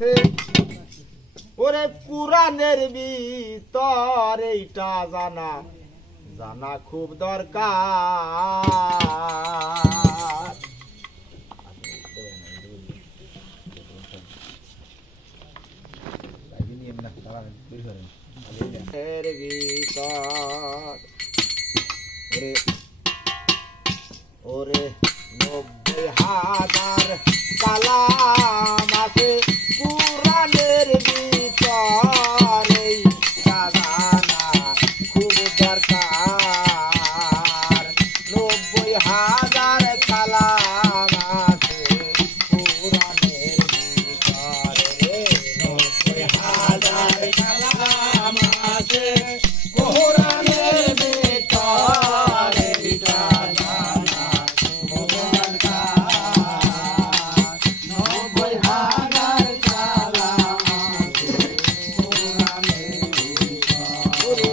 আছে ওরে কুরআনের ভিতর এইটা জানা জানা খুব দরকার এর ভিতর ওরে 90,000 কালাম আছে কুরআনের ভিতরে জানা খুব দরকার 90,000 কালাম আছে কুরআনের ভিতরে 90,000 কালাম আছে কুরআনের ভিতরে জানা খুব দরকার 90,000 কালাম আছে কুরআনের ভিতরে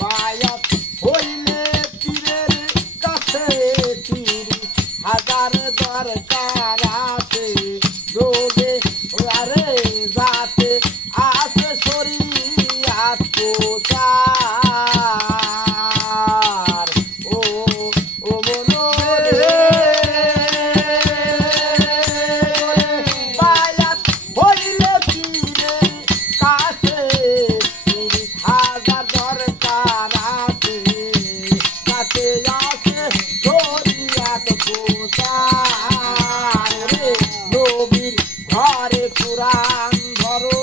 বায়াত হইলে পীরের কাছে 30,000 দরকার আছে যোগে আরে যাতে আছে শরীয়ত প্রচার ও মনোরে বায়াত হইলে পীরের কাছে 30,000 দরকার আছে তাতে আছে শরীয়ত প্রচার রে নবীর ঘরে কুরআন ধরো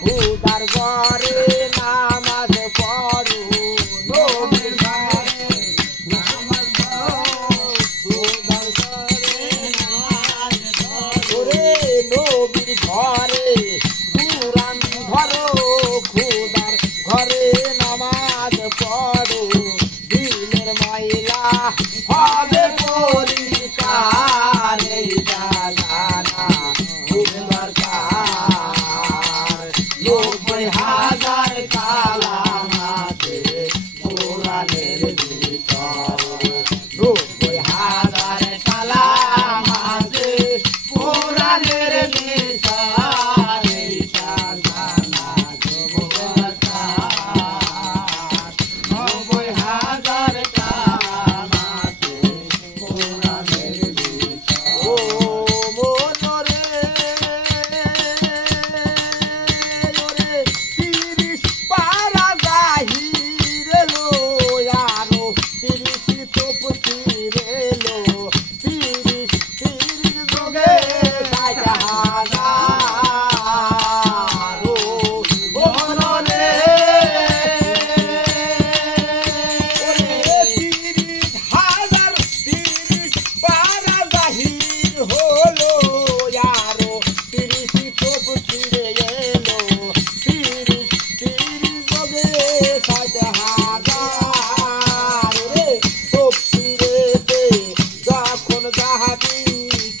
খুদার ঘরে নামাজ পড়ো নবীর ঘরে নামাজ পড়ো খুদার ঘরে নামাজ পড়ো রে নবীর ঘরে কুরআন ধরো খুদার ঘরে নামাজ পড়ো দিলের ময়লা হবে পরিষ্কার এই জানা খুব দরকার 90,000 কালাম আছে কুরআনের ভিতর 90,000 কালাম আছে কুরআনের ভিতর এই জানা খুব দরকার 90,000 কালাম আছে কুরআনের ভিতর ও মনোরে ওরে 30 পারা গাহির লো আরো 30 তপসির লো 30 যোগে হাজার ও মনোরে ওরে 30,000 30 পারা গাহির হলো আরো 30 তপসির এলো 30 যোগে হাজার রে তপসিরেতে যখন যাবি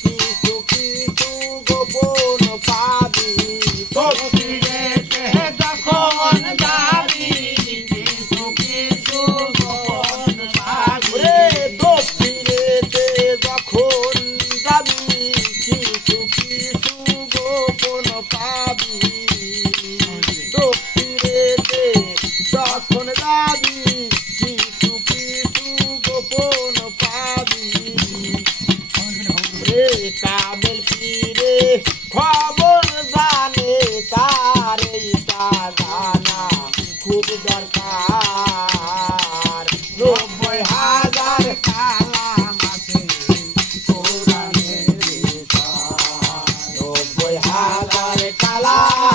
কিছু কিছু গোপন পাবি তপসিরেতে যখন যাবি কিছু কিছু গোপন পাবি রে তপসিরেতে যখন যাবি কিছু কিছু গোপন পাবি তপসিরেতে যখন যাবি কিছু কিছু গোপন পাবি রে কামেল পীরে খবর জানে তার এইটা জানা খুব দরকার 90,000 কালাম আছে কুরআনের ভিতর 90,000 কালাম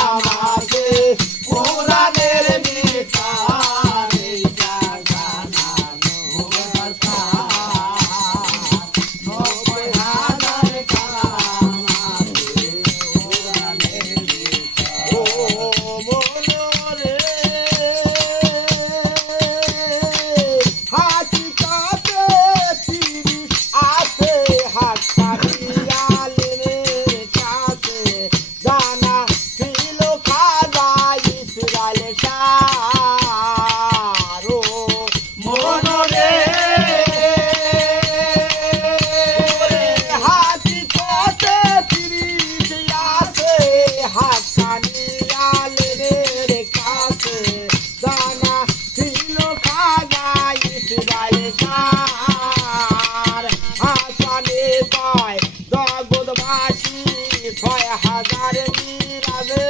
হাজার মিরাজে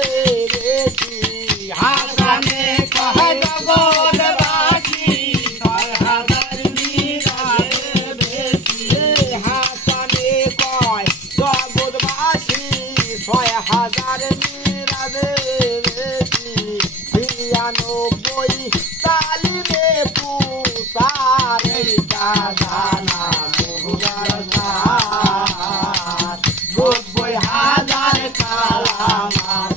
বেশি হাসানে কয় জগৎবাসী 6,000 মিরাজে বেশি হাসানে কয় জগৎবাসী 6,000 মিরাজে বেশি 99 তালিমে পুসার এইটা জানা বহুবার 90,000 কালামার